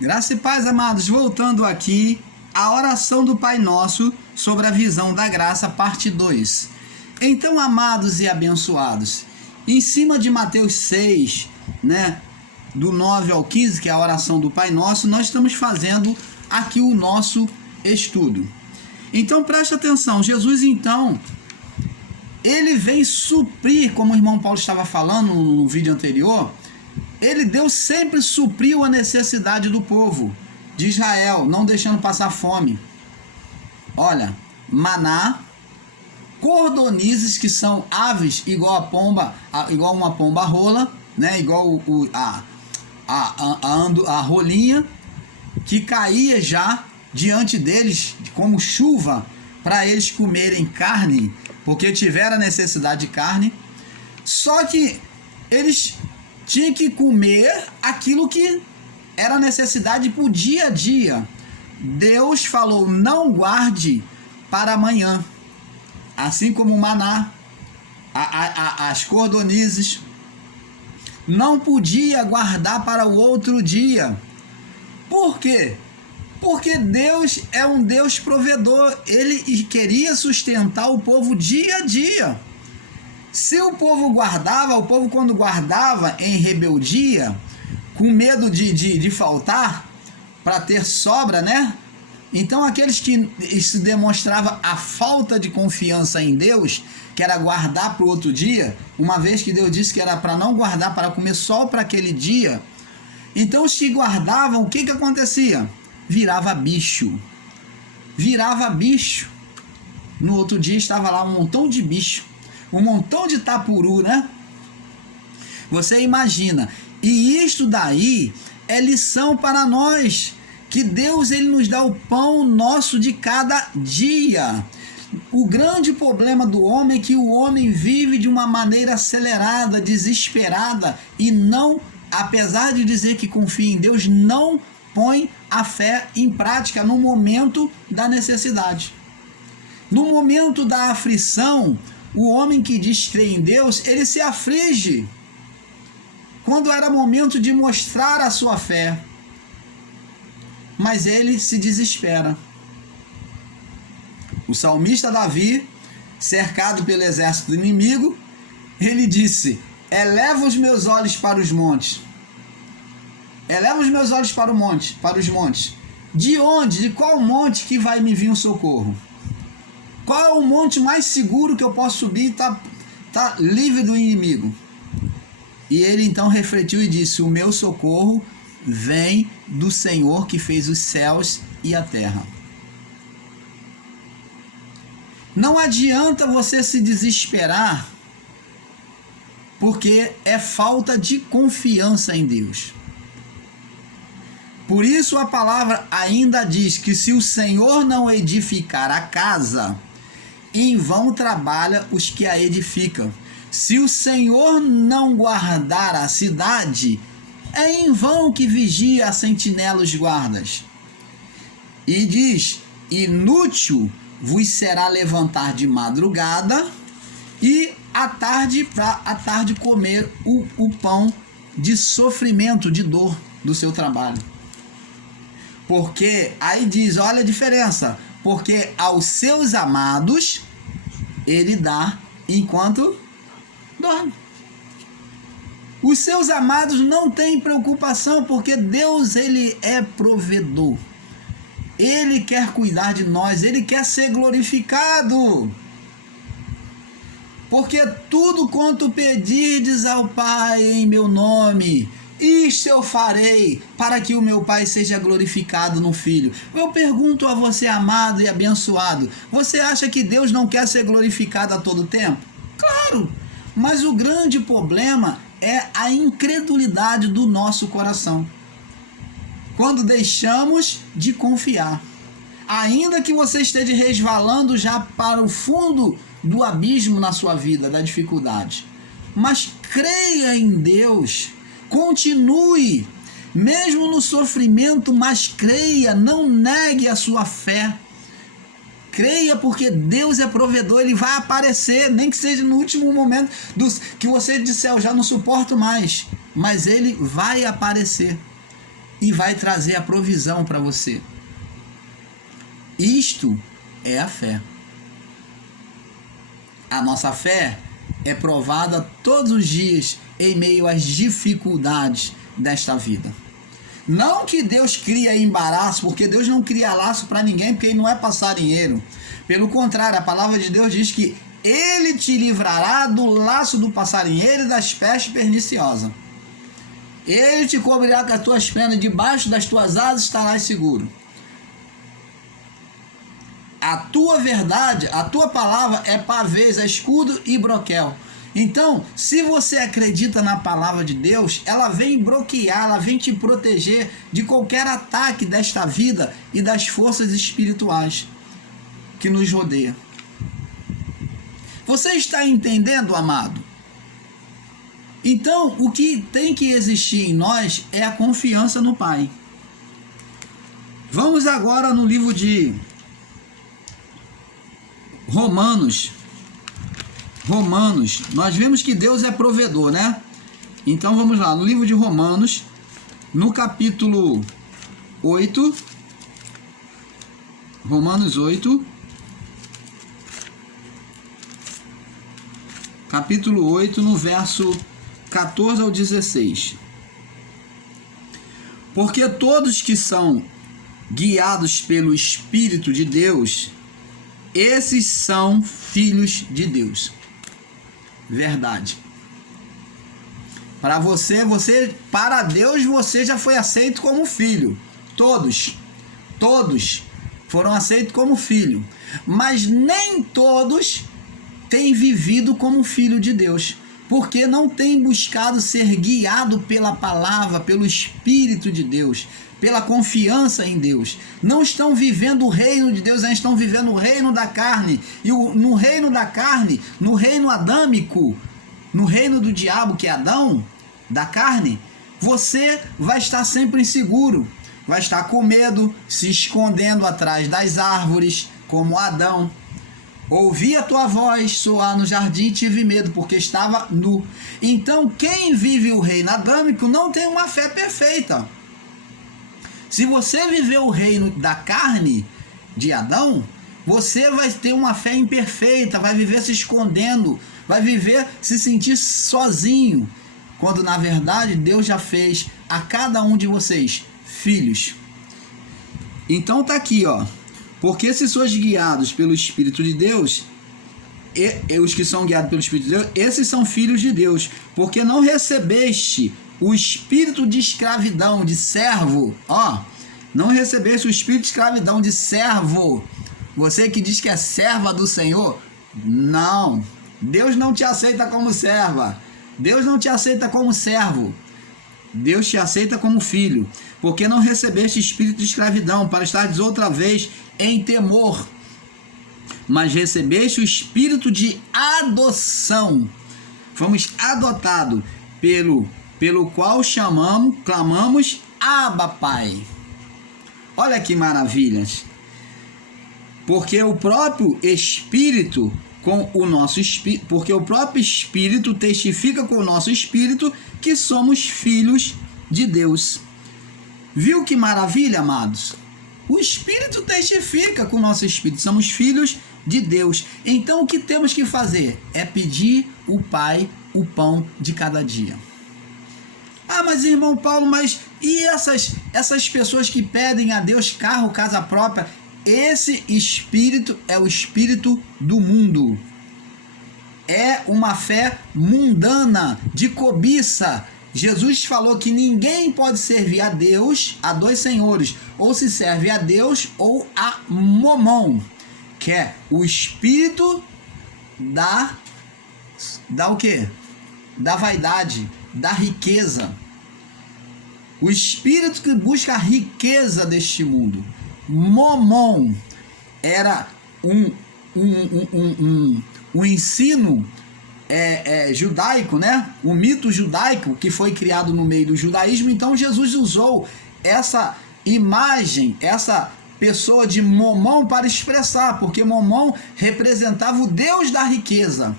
Graça e paz, amados, voltando aqui, a oração do Pai Nosso sobre a visão da graça, parte 2. Então, amados e abençoados, em cima de Mateus 6, do 9 ao 15, que é a oração do Pai Nosso, nós estamos fazendo aqui o nosso estudo. Então, preste atenção, Jesus, então, ele vem suprir, como o irmão Paulo estava falando no vídeo anterior, Deus sempre supriu a necessidade do povo de Israel, não deixando passar fome. Olha, maná, cordonizes, que são aves igual a pomba, igual uma pomba rola, igual a rolinha, que caía já diante deles como chuva para eles comerem carne, porque tiveram a necessidade de carne. Só que eles tinha que comer aquilo que era necessidade para o dia a dia. Deus falou, não guarde para amanhã. Assim como o maná, as cordonizes, não podia guardar para o outro dia. Por quê? Porque Deus é um Deus provedor. Ele queria sustentar o povo dia a dia. Se o povo quando guardava em rebeldia, com medo de faltar, para ter sobra, Então aqueles que se demonstrava a falta de confiança em Deus, que era guardar para o outro dia, uma vez que Deus disse que era para não guardar, para comer só para aquele dia, então os que guardavam, o que acontecia? Virava bicho. No outro dia estava lá um montão de bicho. Um montão de tapuru, Você imagina. E isto daí é lição para nós, que Deus ele nos dá o pão nosso de cada dia. O grande problema do homem é que o homem vive de uma maneira acelerada, desesperada, e não, apesar de dizer que confia em Deus, não põe a fé em prática no momento da necessidade. No momento da aflição, o homem que diz crer em Deus, ele se aflige. Quando era momento de mostrar a sua fé, mas ele se desespera. O salmista Davi, cercado pelo exército inimigo, ele disse, eleva os meus olhos para os montes. Eleva os meus olhos para os montes. De onde? De qual monte que vai me vir um socorro? Qual é o monte mais seguro que eu posso subir e tá livre do inimigo? E ele então refletiu e disse, o meu socorro vem do Senhor que fez os céus e a terra. Não adianta você se desesperar, porque é falta de confiança em Deus. Por isso a palavra ainda diz que se o Senhor não edificar a casa, em vão trabalha os que a edificam. Se o Senhor não guardar a cidade, é em vão que vigia a sentinela os guardas. E diz, inútil vos será levantar de madrugada e à tarde comer o pão de sofrimento, de dor do seu trabalho. Porque, aí diz, olha a diferença, porque aos seus amados ele dá enquanto dorme. Os seus amados não têm preocupação, porque Deus ele é provedor. Ele quer cuidar de nós, ele quer ser glorificado. Porque tudo quanto pedirdes ao Pai em meu nome, isto eu farei, para que o meu Pai seja glorificado no Filho. Eu pergunto a você, amado e abençoado, você acha que Deus não quer ser glorificado a todo tempo? Claro, mas o grande problema é a incredulidade do nosso coração. Quando deixamos de confiar. Ainda que você esteja resvalando já para o fundo do abismo na sua vida, da dificuldade. Mas creia em Deus. Continue, mesmo no sofrimento, mas creia, não negue a sua fé. Creia, porque Deus é provedor, ele vai aparecer, nem que seja no último momento que você disser, eu já não suporto mais, mas ele vai aparecer. e vai trazer a provisão para você. Isto é a fé. A nossa fé é provada todos os dias em meio às dificuldades desta vida. Não que Deus cria embaraço, porque Deus não cria laço para ninguém, porque Ele não é passarinheiro. Pelo contrário, a palavra de Deus diz que Ele te livrará do laço do passarinheiro e das pestes perniciosas. Ele te cobrirá com as tuas penas, debaixo das tuas asas estarás seguro. A tua verdade, a tua palavra é pavês, é escudo e broquel. Então, se você acredita na palavra de Deus, ela vem bloquear, ela vem te proteger de qualquer ataque desta vida e das forças espirituais que nos rodeiam. Você está entendendo, amado? Então, o que tem que existir em nós é a confiança no Pai. Vamos agora no livro de Romanos, nós vemos que Deus é provedor, né? Então vamos lá, no livro de Romanos, no capítulo 8, Romanos 8, capítulo 8, no verso 14 ao 16. Porque todos que são guiados pelo Espírito de Deus, esses são filhos de Deus. Verdade. Para para Deus, você já foi aceito como filho. Todos foram aceitos como filho. Mas nem todos têm vivido como filho de Deus, porque não têm buscado ser guiado pela palavra, pelo Espírito de Deus, pela confiança em Deus. Não estão vivendo o reino de Deus, estão vivendo o reino da carne. E no reino da carne, no reino adâmico, no reino do diabo, que é Adão, da carne, você vai estar sempre inseguro, vai estar com medo, se escondendo atrás das árvores, como Adão. Ouvi a tua voz soar no jardim e tive medo, porque estava nu. Então, quem vive o reino adâmico não tem uma fé perfeita. Se você viver o reino da carne de Adão, você vai ter uma fé imperfeita, vai viver se escondendo, vai viver se sentir sozinho, quando na verdade Deus já fez a cada um de vocês filhos. Então tá aqui, ó. Porque se sois guiados pelo Espírito de Deus, e os que são guiados pelo Espírito de Deus, esses são filhos de Deus, porque não recebeste o espírito de escravidão, de servo, não recebeste o espírito de escravidão, de servo. Você que diz que é serva do Senhor, não. Deus não te aceita como serva. Deus não te aceita como servo. Deus te aceita como filho, porque não recebeste espírito de escravidão, para estares outra vez em temor, mas recebeste o espírito de adoção. Fomos adotados pelo qual clamamos, Abba, Pai. Olha que maravilhas. Porque o próprio Espírito porque o próprio Espírito testifica com o nosso Espírito que somos filhos de Deus. Viu que maravilha, amados? O Espírito testifica com o nosso Espírito, somos filhos de Deus. Então o que temos que fazer? É pedir o Pai o pão de cada dia. Ah, mas irmão Paulo, e essas pessoas que pedem a Deus carro, casa própria? Esse espírito é o espírito do mundo. É uma fé mundana, de cobiça. Jesus falou que ninguém pode servir a Deus, a dois senhores, ou se serve a Deus ou a Momon, que é o espírito da o quê? Da vaidade, da riqueza. O espírito que busca a riqueza deste mundo. Momon era um ensino judaico, né? O mito judaico que foi criado no meio do judaísmo. Então Jesus usou essa imagem, essa pessoa de Momon para expressar, porque Momon representava o Deus da riqueza,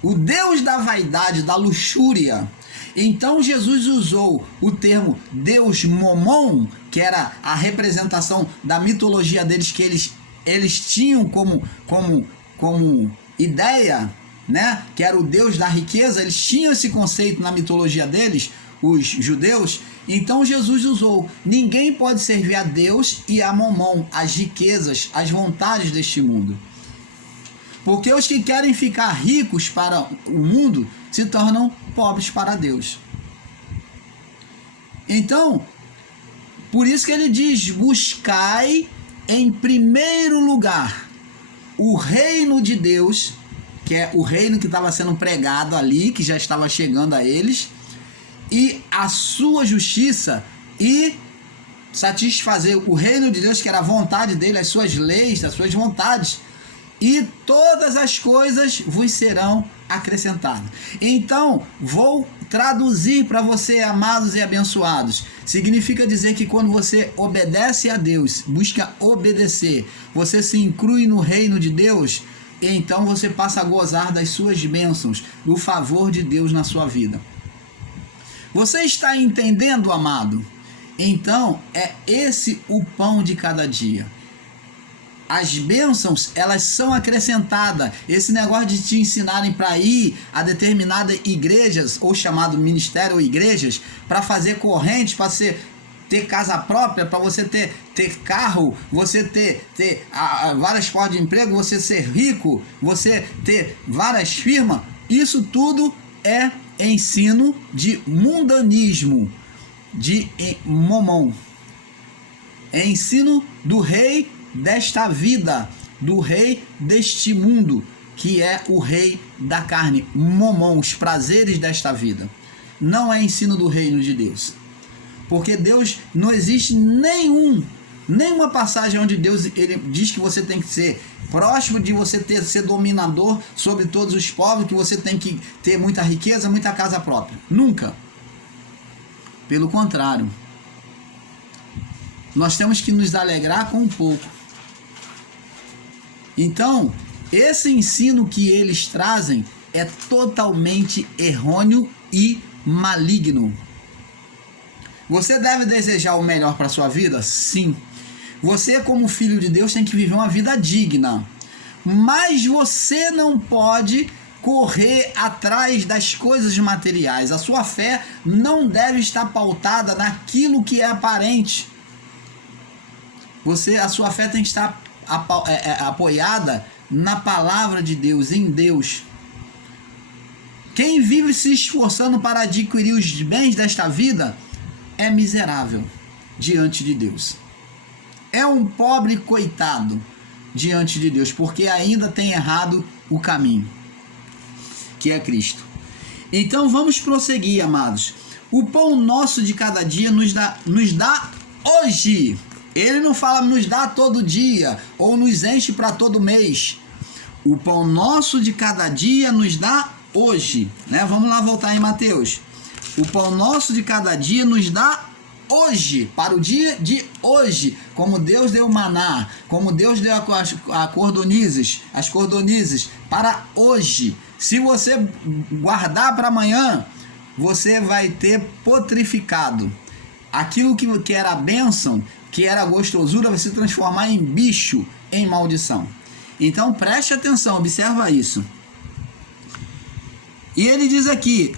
o Deus da vaidade, da luxúria. Então Jesus usou o termo Deus Momon, que era a representação da mitologia deles, que eles tinham como ideia, né? Que era o Deus da riqueza. Eles tinham esse conceito na mitologia deles, os judeus. Então Jesus usou: ninguém pode servir a Deus e a Momon, as riquezas, as vontades deste mundo. Porque os que querem ficar ricos para o mundo se tornam pobres para Deus. Então, por isso que ele diz: buscai em primeiro lugar o reino de Deus, que é o reino que estava sendo pregado ali, que já estava chegando a eles, e a sua justiça, e satisfazer o reino de Deus, que era a vontade dele, as suas leis, as suas vontades, e todas as coisas vos serão acrescentadas. Então, vou traduzir para você, amados e abençoados. Significa dizer que quando você obedece a Deus, busca obedecer, você se inclui no reino de Deus, então você passa a gozar das suas bênçãos, do favor de Deus na sua vida. Você está entendendo, amado? Então, é esse o pão de cada dia. As bênçãos, elas são acrescentadas. Esse negócio de te ensinarem para ir a determinadas igrejas, ou chamado ministério ou igrejas, para fazer correntes, para ter casa própria, para você ter carro, você ter várias formas de emprego, você ser rico, você ter várias firmas, isso tudo é ensino de mundanismo, de momon. É ensino do rei desta vida, do rei deste mundo, que é o rei da carne, momon, os prazeres desta vida. Não é ensino do reino de Deus. Porque Deus, não existe nenhuma passagem onde Deus ele diz que você tem que ser próximo, de você ser dominador sobre todos os povos, que você tem que ter muita riqueza, muita casa própria. Nunca. Pelo contrário. Nós temos que nos alegrar com um pouco. Então, esse ensino que eles trazem é totalmente errôneo e maligno. Você deve desejar o melhor para a sua vida? Sim. Você, como filho de Deus, tem que viver uma vida digna. Mas você não pode correr atrás das coisas materiais. A sua fé não deve estar pautada naquilo que é aparente. A sua fé tem que estar apoiada na palavra de Deus, em Deus. Quem vive se esforçando para adquirir os bens desta vida é miserável diante de Deus. É um pobre coitado diante de Deus, porque ainda tem errado o caminho, que é Cristo. Então vamos prosseguir, amados. O pão nosso de cada dia nos dá hoje. Ele não fala nos dá todo dia ou nos enche para todo mês. O pão nosso de cada dia nos dá hoje, né? Vamos lá voltar em Mateus. O pão nosso de cada dia nos dá hoje, para o dia de hoje, como Deus deu o maná, como Deus deu as cordonizes para hoje. Se você guardar para amanhã, você vai ter putrificado. Aquilo que era bênção, que era gostosura, vai se transformar em bicho, em maldição. Então preste atenção, observa isso. E ele diz aqui,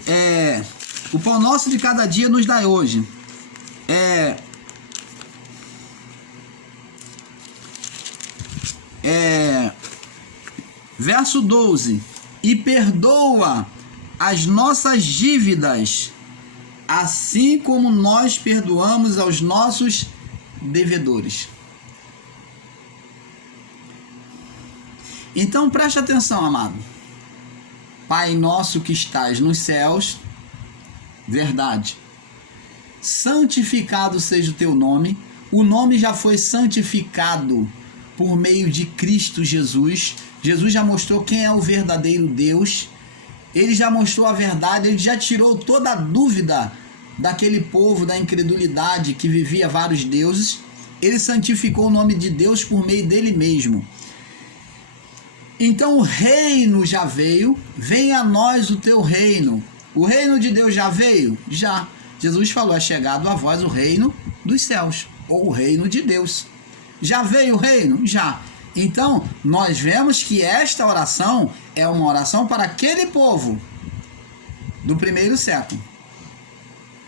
o pão nosso de cada dia nos dá hoje. Verso 12. E perdoa as nossas dívidas, assim como nós perdoamos aos nossos devedores. Então preste atenção, amado. Pai nosso que estás nos céus, verdade. Santificado seja o teu nome. O nome já foi santificado por meio de Cristo Jesus. Jesus já mostrou quem é o verdadeiro Deus. Ele já mostrou a verdade, ele já tirou toda a dúvida daquele povo da incredulidade que vivia vários deuses. Ele santificou o nome de Deus por meio dele mesmo. Então o reino já veio, venha a nós o teu reino. O reino de Deus já veio? Já. Jesus falou, é chegado a vós o reino dos céus, ou o reino de Deus. Já veio o reino? Já. Então, nós vemos que esta oração é uma oração para aquele povo do primeiro século.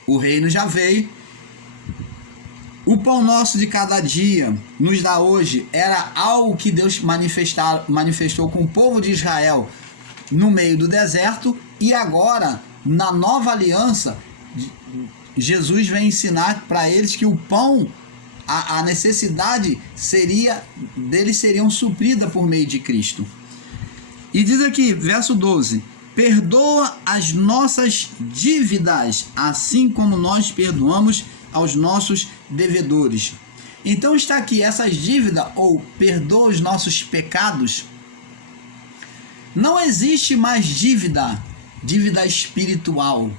O reino já veio. O pão nosso de cada dia nos dá hoje era algo que Deus manifestou com o povo de Israel no meio do deserto, e agora, na nova aliança, Jesus vem ensinar para eles que o pão, a necessidade deles seriam suprida por meio de Cristo. E diz aqui, verso 12: perdoa as nossas dívidas, assim como nós perdoamos aos nossos devedores. Então está aqui, essas dívidas, ou perdoa os nossos pecados. Não existe mais dívida espiritual.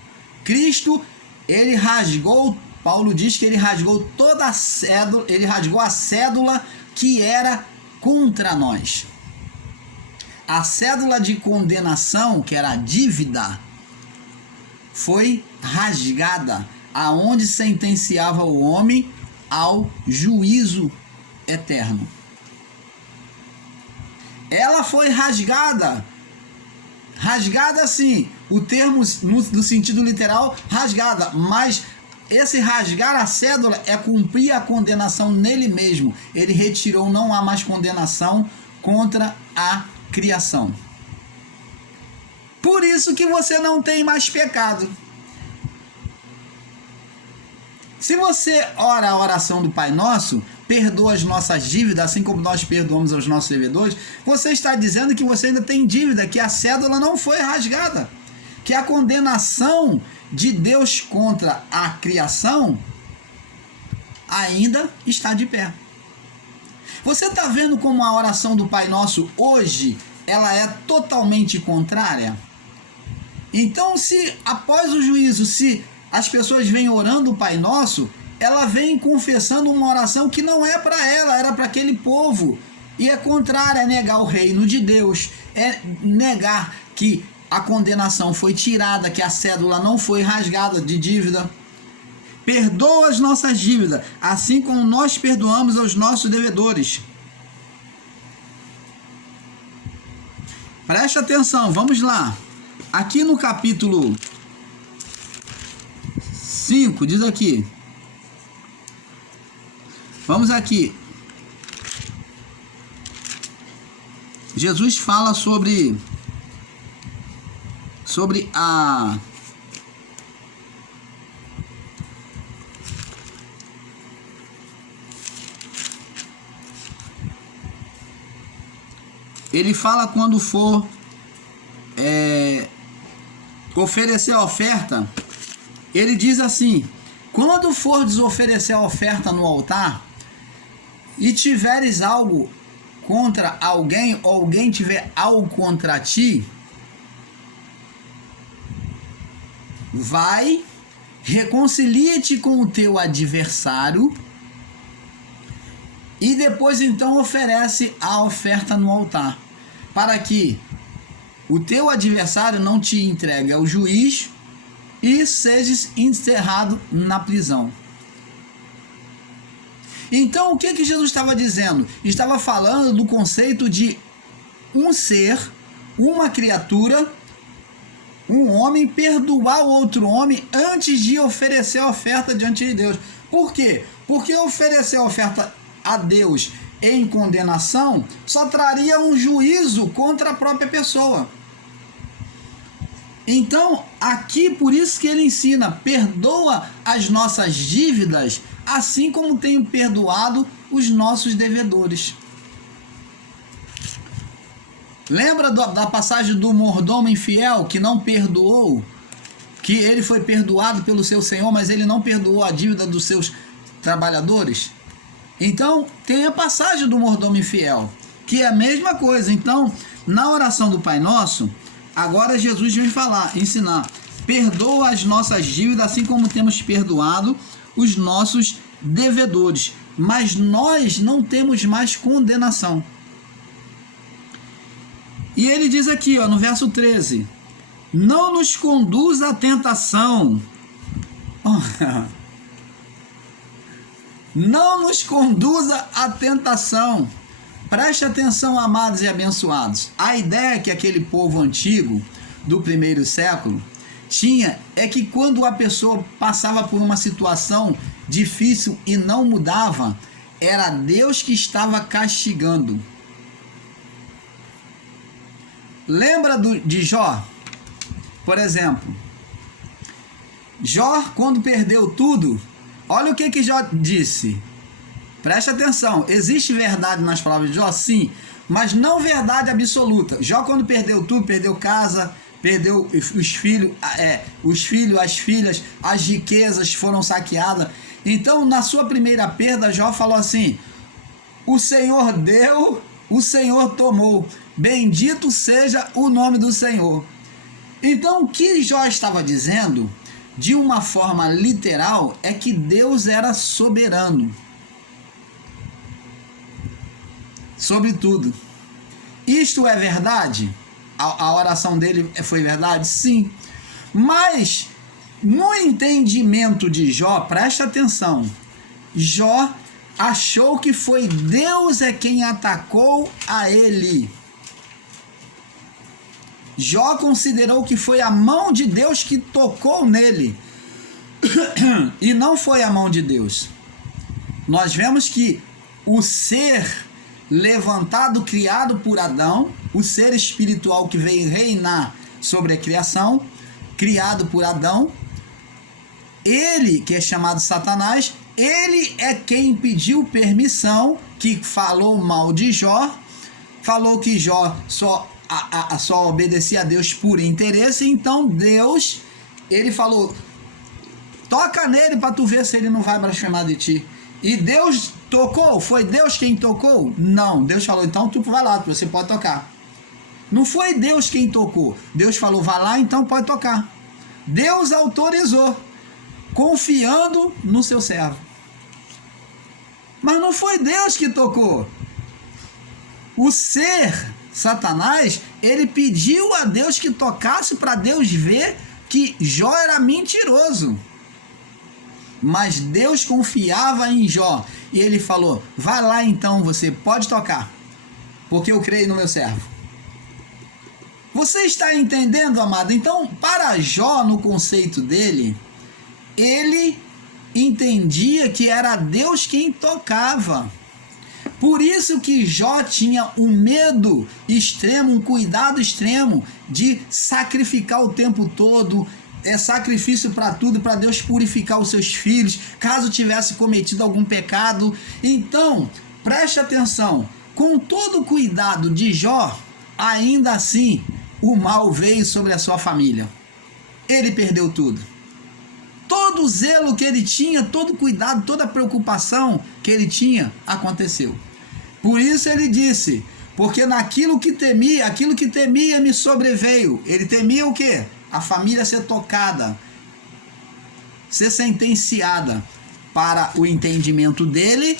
Cristo, ele rasgou, Paulo diz que ele rasgou toda a cédula, ele rasgou a cédula que era contra nós. A cédula de condenação, que era a dívida, foi rasgada, aonde sentenciava o homem ao juízo eterno. Ela foi rasgada. Rasgada sim, o termo no sentido literal, rasgada, mas esse rasgar a cédula é cumprir a condenação nele mesmo. Ele retirou, não há mais condenação contra a criação. Por isso que você não tem mais pecado. Se você ora a oração do Pai Nosso, perdoa as nossas dívidas, assim como nós perdoamos aos nossos devedores, você está dizendo que você ainda tem dívida, que a cédula não foi rasgada, que a condenação de Deus contra a criação ainda está de pé. Você está vendo como a oração do Pai Nosso hoje, ela é totalmente contrária? Então, se após o juízo, se as pessoas vêm orando o Pai Nosso, ela vem confessando uma oração que não é para ela, era para aquele povo. E é contrária, é negar o reino de Deus, é negar que a condenação foi tirada, que a cédula não foi rasgada de dívida. Perdoa as nossas dívidas, assim como nós perdoamos aos nossos devedores. Preste atenção, vamos lá. Aqui no capítulo 5, diz aqui. Vamos aqui. Jesus fala sobre a ele fala quando for oferecer a oferta, ele diz assim: quando fordes oferecer a oferta no altar e tiveres algo contra alguém, ou alguém tiver algo contra ti, vai, reconcilia-te com o teu adversário e depois então oferece a oferta no altar, para que o teu adversário não te entregue ao juiz e sejas encerrado na prisão. Então, o que Jesus estava dizendo? Estava falando do conceito de um ser, uma criatura, um homem perdoar o outro homem antes de oferecer a oferta diante de Deus. Por quê? Porque oferecer a oferta a Deus em condenação só traria um juízo contra a própria pessoa. Então, aqui por isso que ele ensina: perdoa as nossas dívidas, assim como tenho perdoado os nossos devedores. Lembra da passagem do mordomo infiel que não perdoou? Que ele foi perdoado pelo seu senhor, mas ele não perdoou a dívida dos seus trabalhadores? Então, tem a passagem do mordomo infiel, que é a mesma coisa. Então, na oração do Pai Nosso, agora Jesus vem ensinar: perdoa as nossas dívidas, assim como temos perdoado os nossos devedores. Mas nós não temos mais condenação. E ele diz aqui, no verso 13: não nos conduza à tentação. Não nos conduza à tentação. Preste atenção, amados e abençoados. A ideia que aquele povo antigo do primeiro século tinha é que quando a pessoa passava por uma situação difícil e não mudava, era Deus que estava castigando. Lembra de Jó? Por exemplo, Jó, quando perdeu tudo, olha o que Jó disse. Preste atenção, existe verdade nas palavras de Jó? Sim, mas não verdade absoluta. Jó, quando perdeu tudo, perdeu casa, perdeu os filhos, as filhas, as riquezas foram saqueadas. Então, na sua primeira perda, Jó falou assim: o Senhor deu, o Senhor tomou, bendito seja o nome do Senhor. Então, o que Jó estava dizendo, de uma forma literal, é que Deus era soberano sobre tudo. Isto é verdade? A oração dele foi verdade? Sim. Mas, no entendimento de Jó, presta atenção, Jó achou que foi Deus quem atacou a ele. Jó considerou que foi a mão de Deus que tocou nele e não foi a mão de Deus. Nós vemos que o ser levantado, criado por Adão, o ser espiritual que veio reinar sobre a criação, criado por Adão, ele, que é chamado Satanás, ele é quem pediu permissão, que falou mal de Jó, falou que Jó só obedecia a Deus por interesse. Então Deus, ele falou: toca nele para tu ver se ele não vai blasfemar de ti. E Deus tocou? Foi Deus quem tocou? Não, Deus falou: então tu vai lá, você pode tocar. Não foi Deus quem tocou. Deus falou: vai lá, então pode tocar. Deus autorizou, confiando no seu servo. Mas não foi Deus que tocou. O ser Satanás, ele pediu a Deus que tocasse para Deus ver que Jó era mentiroso. Mas Deus confiava em Jó e ele falou: vai lá então, você pode tocar, porque eu creio no meu servo. Você está entendendo, amado? Então, para Jó, no conceito dele, ele entendia que era Deus quem tocava. Por isso que Jó tinha um medo extremo, um cuidado extremo de sacrificar o tempo todo, sacrifício para tudo, para Deus purificar os seus filhos, caso tivesse cometido algum pecado. Então, preste atenção, com todo o cuidado de Jó, ainda assim, o mal veio sobre a sua família. Ele perdeu tudo. Todo o zelo que ele tinha, todo o cuidado, toda a preocupação que ele tinha, aconteceu. Por isso ele disse: porque naquilo que temia, aquilo que temia me sobreveio. Ele temia o quê? A família ser tocada, ser sentenciada, para o entendimento dele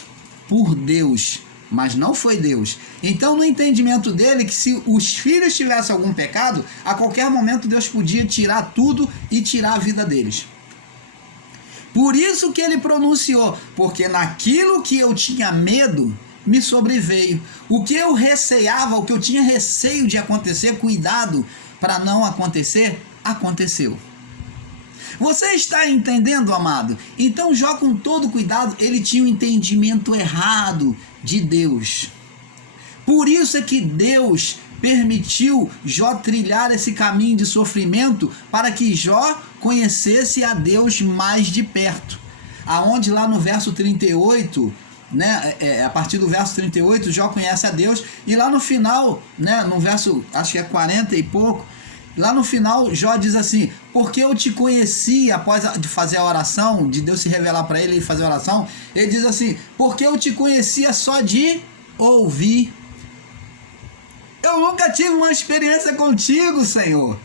por Deus, mas não foi Deus. Então, no entendimento dele, que se os filhos tivessem algum pecado, a qualquer momento Deus podia tirar tudo e tirar a vida deles. Por isso que ele pronunciou: porque naquilo que eu tinha medo, me sobreveio. O que eu receava, o que eu tinha receio de acontecer, cuidado para não acontecer, aconteceu. Você está entendendo, amado? Então Jó, com todo cuidado, ele tinha um entendimento errado de Deus. Por isso é que Deus permitiu Jó trilhar esse caminho de sofrimento, para que Jó conhecesse a Deus mais de perto. Aonde lá no verso 38, a partir do verso 38, Jó conhece a Deus, e lá no final, no verso, acho que é 40 e pouco, lá no final, Jó diz assim: porque eu te conheci, após de fazer a oração, de Deus se revelar para ele e fazer a oração, ele diz assim: porque eu te conhecia só de ouvir. Eu nunca tive uma experiência contigo, Senhor.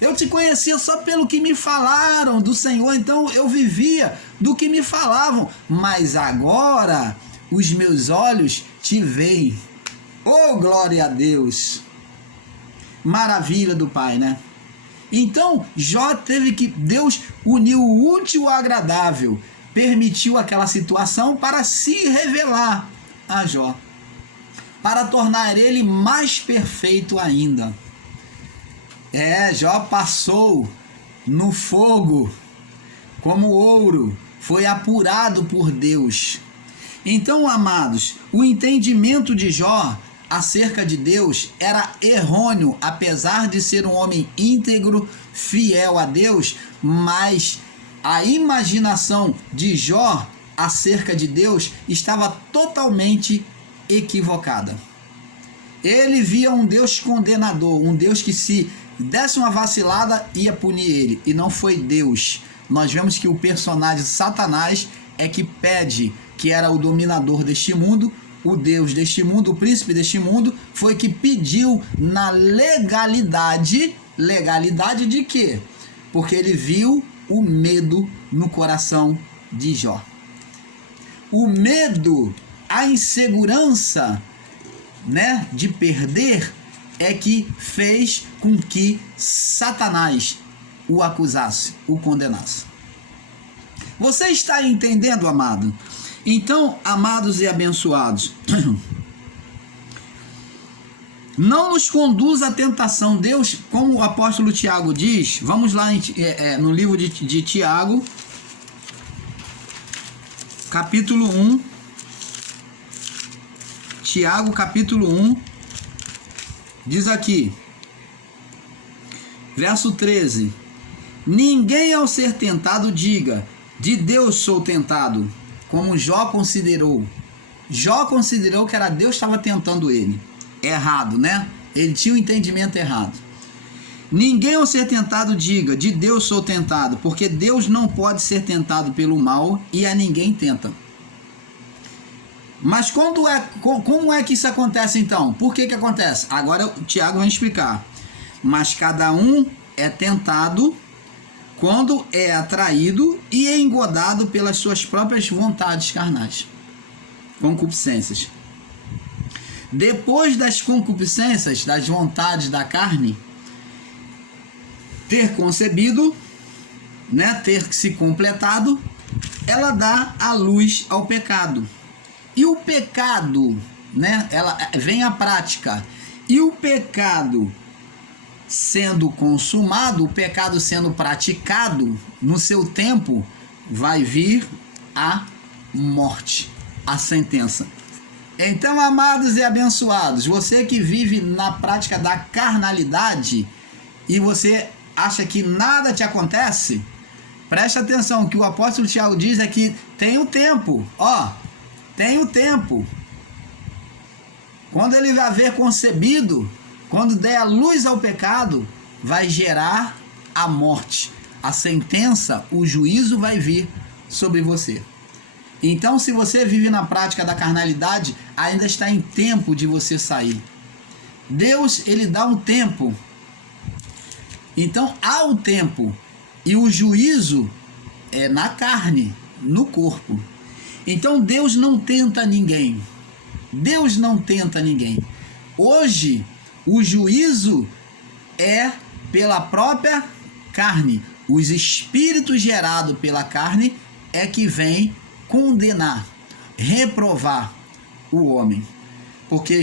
Eu te conhecia só pelo que me falaram do Senhor, então eu vivia do que me falavam. Mas agora os meus olhos te veem. Oh, glória a Deus! Maravilha do Pai, né? Então, Jó teve que... Deus uniu o útil ao agradável, permitiu aquela situação para se revelar a Jó, para tornar ele mais perfeito ainda. Jó passou no fogo como ouro, foi apurado por Deus. Então, amados, o entendimento de Jó acerca de Deus era errôneo, apesar de ser um homem íntegro, fiel a Deus, mas a imaginação de Jó acerca de Deus estava totalmente equivocada. Ele via um Deus condenador, um Deus que se desse uma vacilada ia punir ele, e não foi Deus. Nós vemos que o personagem Satanás é que pede, que era o dominador deste mundo, o Deus deste mundo, o príncipe deste mundo, foi que pediu na legalidade de quê? Porque ele viu o medo no coração de Jó. O medo, a insegurança, de perder, é que fez com que Satanás o acusasse, o condenasse. Você está entendendo, amado? Então, amados e abençoados, não nos conduz à tentação. Deus, como o apóstolo Tiago diz, vamos lá no livro de Tiago, capítulo 1, Tiago, capítulo 1, diz aqui, verso 13: ninguém ao ser tentado diga, de Deus sou tentado, como Jó considerou. Jó considerou que era Deus que estava tentando ele. Errado, Ele tinha o entendimento errado. Ninguém ao ser tentado diga, de Deus sou tentado, porque Deus não pode ser tentado pelo mal e a ninguém tenta. Mas como é que isso acontece então? Por que acontece? Agora o Tiago vai explicar. Mas cada um é tentado quando é atraído e é engodado pelas suas próprias vontades carnais, concupiscências. Depois das concupiscências, das vontades da carne, ter concebido, ter se completado, ela dá a luz ao pecado. E o pecado, ela vem à prática. E o pecado sendo consumado, o pecado sendo praticado, no seu tempo, vai vir a morte, a sentença. Então, amados e abençoados, você que vive na prática da carnalidade e você acha que nada te acontece, preste atenção, o que o apóstolo Tiago diz é que tem o tempo, tem o tempo. Quando ele vai haver concebido, quando der a luz ao pecado, vai gerar a morte. A sentença, o juízo vai vir sobre você. Então, se você vive na prática da carnalidade, ainda está em tempo de você sair. Deus, ele dá um tempo. Então, há o tempo. E o juízo é na carne, no corpo. Então, Deus não tenta ninguém. Deus não tenta ninguém. Hoje, o juízo é pela própria carne. Os espíritos gerados pela carne é que vêm condenar, reprovar o homem. Porque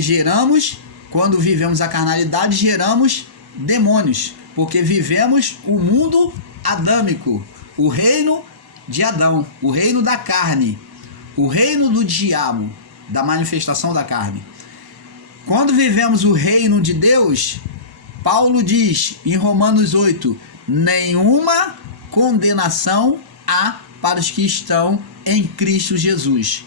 quando vivemos a carnalidade, geramos demônios. Porque vivemos o mundo adâmico, o reino de Adão, o reino da carne, o reino do diabo, da manifestação da carne. Quando vivemos o reino de Deus, Paulo diz em Romanos 8, nenhuma condenação há para os que estão em Cristo Jesus,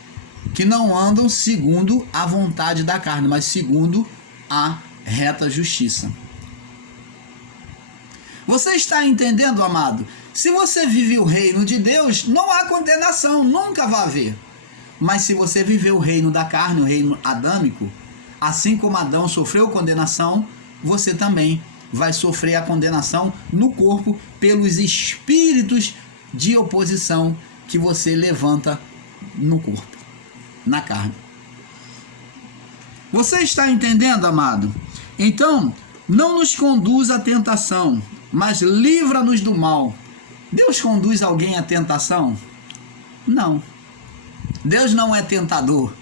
que não andam segundo a vontade da carne, mas segundo a reta justiça. Você está entendendo, amado? Se você vive o reino de Deus, não há condenação, nunca vai haver. Mas se você viver o reino da carne, o reino adâmico, assim como Adão sofreu condenação, você também vai sofrer a condenação no corpo pelos espíritos de oposição que você levanta no corpo, na carne. Você está entendendo, amado? Então, não nos conduz à tentação. mas livra-nos do mal. Deus conduz alguém à tentação? Não. Deus não é tentador.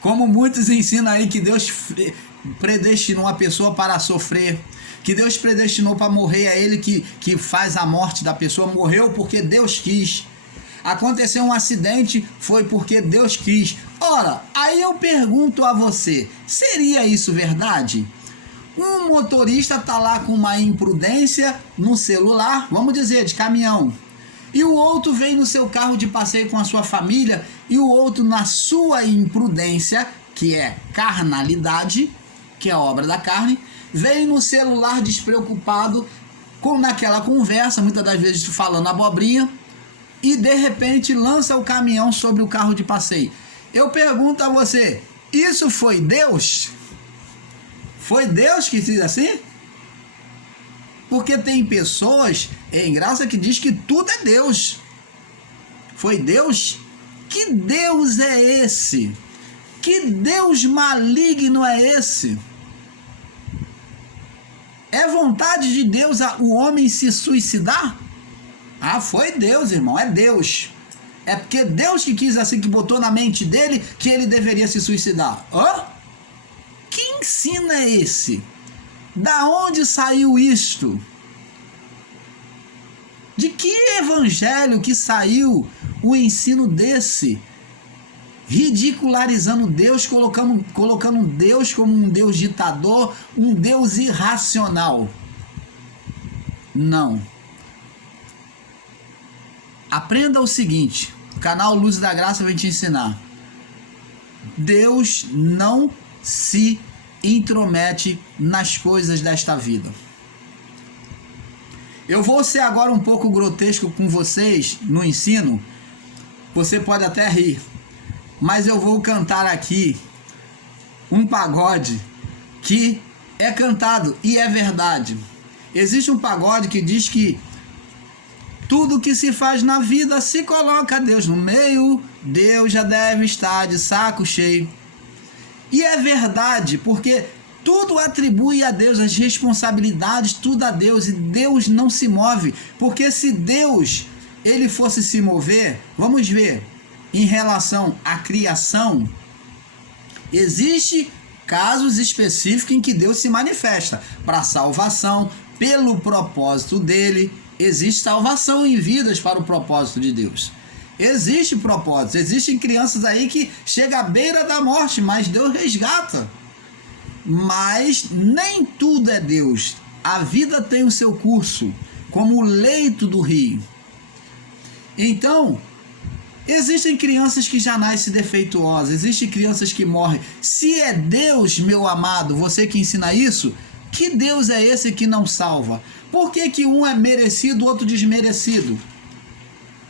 Como muitos ensinam aí que Deus predestinou a pessoa para sofrer, que Deus predestinou para morrer, é Ele que faz a morte da pessoa, morreu porque Deus quis. Aconteceu um acidente, foi porque Deus quis. Ora, aí eu pergunto a você, seria isso verdade? Um motorista está lá com uma imprudência no celular, vamos dizer, de caminhão, e o outro vem no seu carro de passeio com a sua família, e o outro na sua imprudência, que é carnalidade, que é obra da carne, vem no celular despreocupado, naquela conversa, muitas das vezes falando abobrinha, e de repente lança o caminhão sobre o carro de passeio. Eu pergunto a você, isso foi Deus? Foi Deus que fez assim? Porque tem pessoas em graça que diz que tudo é Deus. Foi Deus? Que Deus é esse? Que Deus maligno é esse? É vontade de Deus o homem se suicidar? Ah, foi Deus, irmão, é Deus. É porque Deus que quis assim, que botou na mente dele que ele deveria se suicidar. Hã? Que ensino é esse? Da onde saiu isto? De que evangelho que saiu o ensino desse? Ridicularizando Deus, colocando Deus como um Deus ditador, um Deus irracional. Não. Aprenda o seguinte, o canal Luz da Graça vai te ensinar. Deus não se intromete nas coisas desta vida. Eu vou ser agora um pouco grotesco com vocês no ensino, você pode até rir, mas eu vou cantar aqui um pagode que é cantado e é verdade. Existe um pagode que diz que tudo que se faz na vida se coloca Deus no meio, Deus já deve estar de saco cheio. E é verdade, porque tudo atribui a Deus, as responsabilidades, tudo a Deus, e Deus não se move, porque se Deus ele fosse se mover, vamos ver, em relação à criação, existe casos específicos em que Deus se manifesta para salvação, pelo propósito dele. Existe salvação em vidas para o propósito de Deus. Existe propósito. Existem crianças aí que chegam à beira da morte, mas Deus resgata. Mas nem tudo é Deus. A vida tem o seu curso, como o leito do rio. Então, existem crianças que já nascem defeituosas, existem crianças que morrem. Se é Deus, meu amado, você que ensina isso, que Deus é esse que não salva? Por que um é merecido, o outro desmerecido?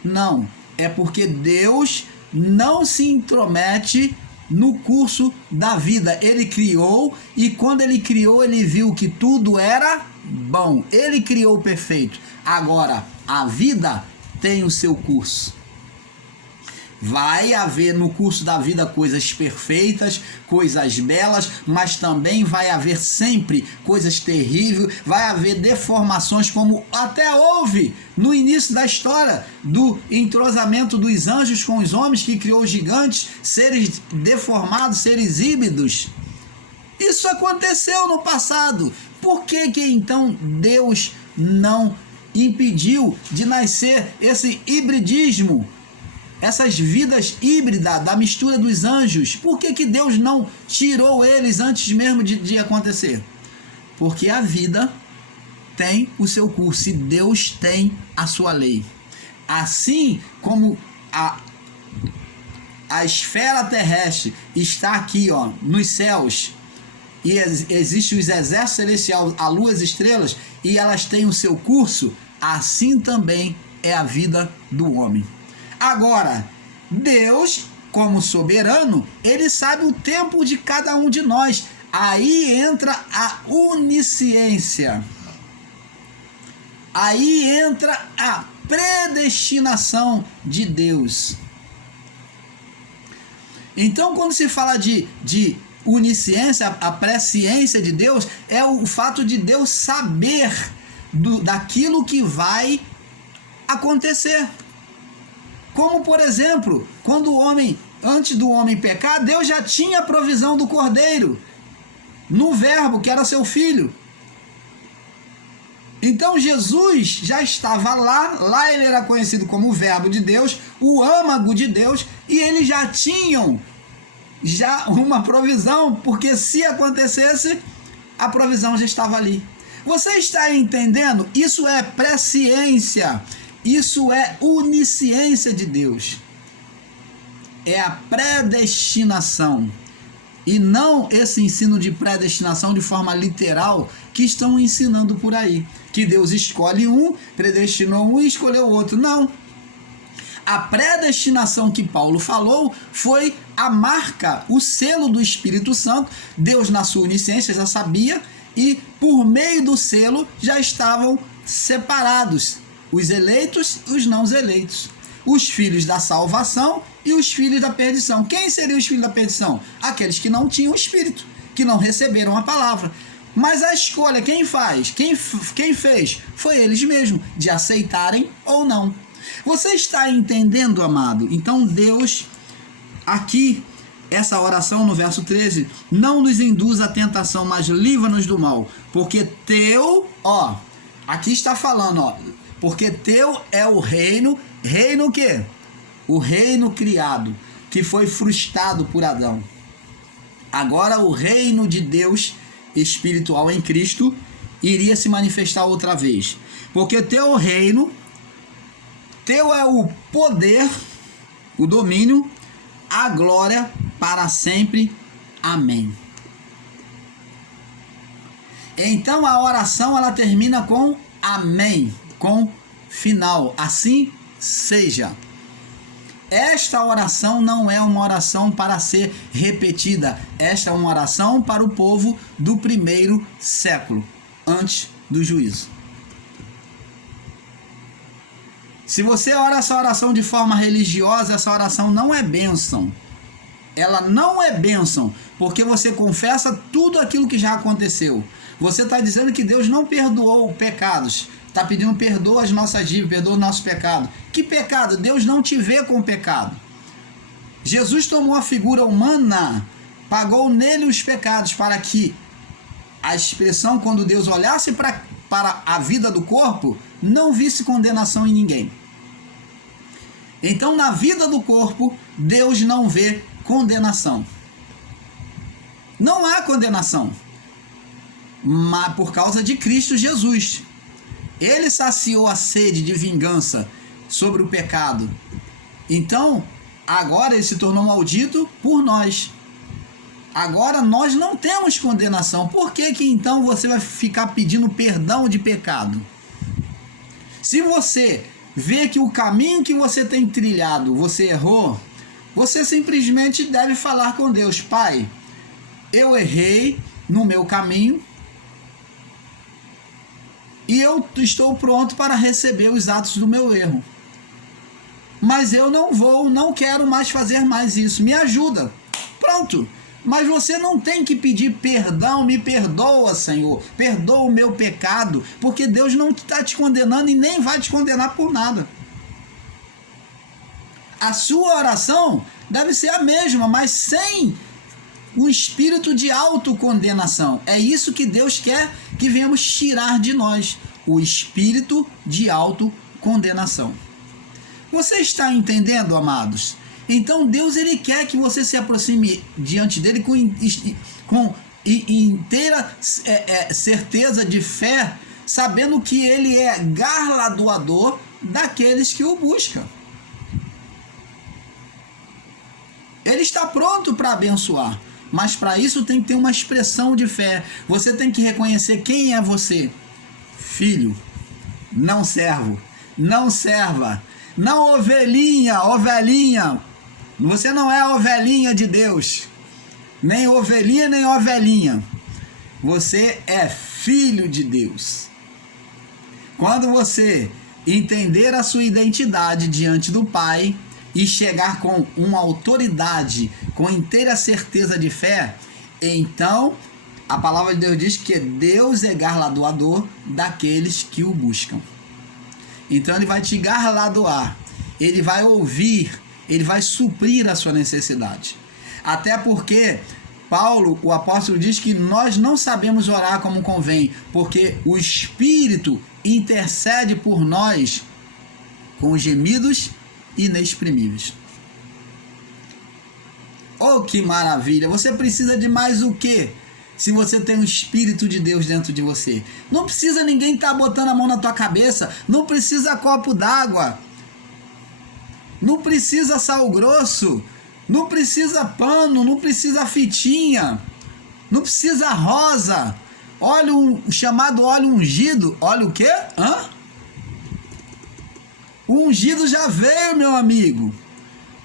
Não, é porque Deus não se intromete no curso da vida. Ele criou, e quando ele criou, ele viu que tudo era bom. Ele criou o perfeito. Agora, a vida tem o seu curso. Vai haver no curso da vida coisas perfeitas, coisas belas, mas também vai haver sempre coisas terríveis, vai haver deformações, como até houve no início da história do entrosamento dos anjos com os homens, que criou gigantes, seres deformados, seres híbridos. Isso aconteceu no passado. Por que então Deus não impediu de nascer esse hibridismo? Essas vidas híbridas da mistura dos anjos, por que Deus não tirou eles antes mesmo de acontecer? Porque a vida tem o seu curso e Deus tem a sua lei. Assim como a esfera terrestre está aqui, ó, nos céus, e existe os exércitos celestiais, a lua, as estrelas, e elas têm o seu curso, assim também é a vida do homem. Agora, Deus, como soberano, ele sabe o tempo de cada um de nós. Aí entra a onisciência. Aí entra a predestinação de Deus. Então, quando se fala de onisciência, a presciência de Deus, é o fato de Deus saber daquilo que vai acontecer. Como, por exemplo, antes do homem pecar, Deus já tinha a provisão do Cordeiro no Verbo, que era seu Filho. Então Jesus já estava lá ele era conhecido como o Verbo de Deus, o âmago de Deus, e eles já tinham uma provisão, porque se acontecesse, a provisão já estava ali. Você está entendendo? Isso é presciência, isso é onisciência de Deus. É a predestinação. E não esse ensino de predestinação de forma literal que estão ensinando por aí. Que Deus escolhe um, predestinou um e escolheu outro. Não. A predestinação que Paulo falou foi a marca, o selo do Espírito Santo. Deus, na sua onisciência, já sabia, e por meio do selo já estavam separados os eleitos e os não eleitos. Os filhos da salvação e os filhos da perdição. Quem seriam os filhos da perdição? Aqueles que não tinham o Espírito, que não receberam a palavra. Mas a escolha, quem faz? Quem fez? Foi eles mesmos, de aceitarem ou não. Você está entendendo, amado? Então Deus, aqui, essa oração no verso 13, não nos induz à tentação, mas livra-nos do mal. Porque teu, aqui está falando, porque teu é o reino o quê? O reino criado, que foi frustrado por Adão. Agora o reino de Deus espiritual em Cristo iria se manifestar outra vez. Porque teu reino, teu é o poder, o domínio, a glória para sempre. Amém. Então a oração ela termina com amém, com final. Assim seja. Esta oração não é uma oração para ser repetida. Esta é uma oração para o povo do primeiro século, antes do juízo. Se você ora essa oração de forma religiosa, essa oração não é bênção. Ela não é bênção, porque você confessa tudo aquilo que já aconteceu. Você está dizendo que Deus não perdoou pecados. Está pedindo perdoa as nossas dívidas, perdoa o nosso pecado. Que pecado? Deus não te vê com pecado. Jesus tomou a figura humana, pagou nele os pecados, para que a expressão, quando Deus olhasse para a vida do corpo, não visse condenação em ninguém. Então, na vida do corpo, Deus não vê condenação. Não há condenação, mas por causa de Cristo Jesus. Ele saciou a sede de vingança sobre o pecado. Então, agora ele se tornou maldito por nós. Agora nós não temos condenação. Por que então você vai ficar pedindo perdão de pecado? Se você vê que o caminho que você tem trilhado, você errou, você simplesmente deve falar com Deus: Pai, eu errei no meu caminho, e eu estou pronto para receber os atos do meu erro. Mas eu não quero mais fazer mais isso. Me ajuda. Pronto. Mas você não tem que pedir perdão. Me perdoa, Senhor. Perdoa o meu pecado. Porque Deus não está te condenando e nem vai te condenar por nada. A sua oração deve ser a mesma, mas sem um espírito de autocondenação. É isso que Deus quer que venhamos tirar de nós, o espírito de autocondenação. Você está entendendo, amados? Então Deus ele quer que você se aproxime diante dele com inteira certeza de fé, sabendo que ele é galardoador daqueles que o buscam. Ele está pronto para abençoar. Mas para isso tem que ter uma expressão de fé. Você tem que reconhecer quem é você. Filho, não servo, não serva, não ovelhinha. Você não é ovelhinha de Deus. Nem ovelhinha, nem ovelhinha. Você é filho de Deus. Quando você entender a sua identidade diante do Pai e chegar com uma autoridade, com inteira certeza de fé, então A palavra de Deus diz que Deus é galardoador daqueles que o buscam. Então ele vai te galardoar, ele vai ouvir, ele vai suprir a sua necessidade. Até porque Paulo, o apóstolo, diz que nós não sabemos orar como convém, porque o Espírito intercede por nós com gemidos inexprimíveis. Oh, que maravilha! Você precisa de mais o quê? Se você tem o Espírito de Deus dentro de você. Não precisa ninguém estar botando a mão na tua cabeça. Não precisa copo d'água. Não precisa sal grosso. Não precisa pano. Não precisa fitinha. Não precisa rosa. Óleo, chamado óleo ungido. Óleo o quê? Hã? O ungido já veio, meu amigo.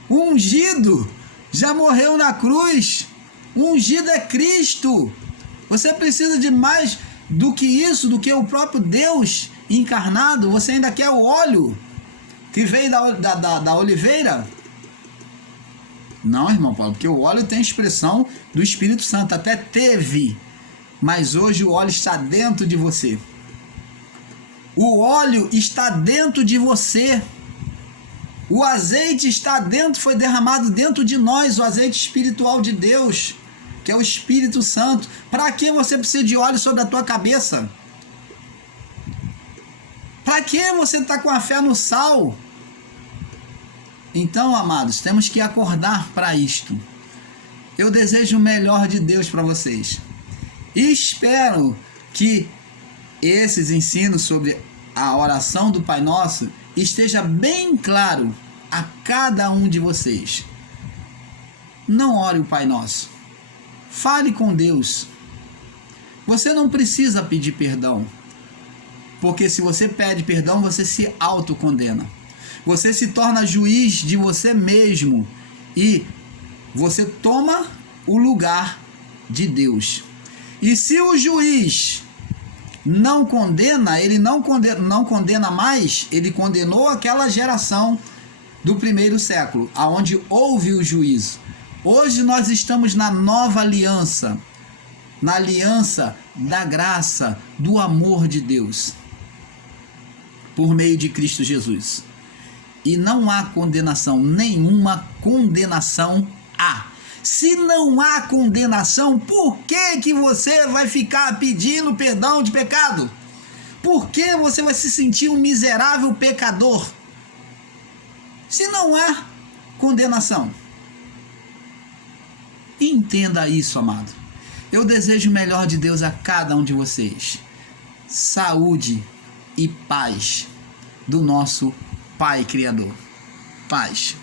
O ungido já morreu na cruz. O ungido é Cristo. Você precisa de mais do que isso, do que o próprio Deus encarnado. Você ainda quer o óleo que veio da oliveira? Não, irmão Paulo, porque o óleo tem expressão do Espírito Santo. Até teve, mas hoje o óleo está dentro de você. O óleo está dentro de você. O azeite está dentro, foi derramado dentro de nós, o azeite espiritual de Deus, que é o Espírito Santo. Para que você precisa de óleo sobre a tua cabeça? Para que você está com a fé no sal? Então, amados, temos que acordar para isto. Eu desejo o melhor de Deus para vocês. E espero que esses ensinos sobre a oração do Pai Nosso esteja bem claro a cada um de vocês. Não ore o Pai Nosso. Fale com Deus. Você não precisa pedir perdão, porque se você pede perdão, você se autocondena. Você se torna juiz de você mesmo e você toma o lugar de Deus. E se o juiz não condena, ele não condena mais, ele condenou aquela geração do primeiro século, aonde houve o juízo. Hoje nós estamos na nova aliança, na aliança da graça, do amor de Deus, por meio de Cristo Jesus. E não há condenação, nenhuma condenação há. Se não há condenação, por que você vai ficar pedindo perdão de pecado? Por que você vai se sentir um miserável pecador? Se não há condenação. Entenda isso, amado. Eu desejo o melhor de Deus a cada um de vocês. Saúde e paz do nosso Pai Criador. Paz.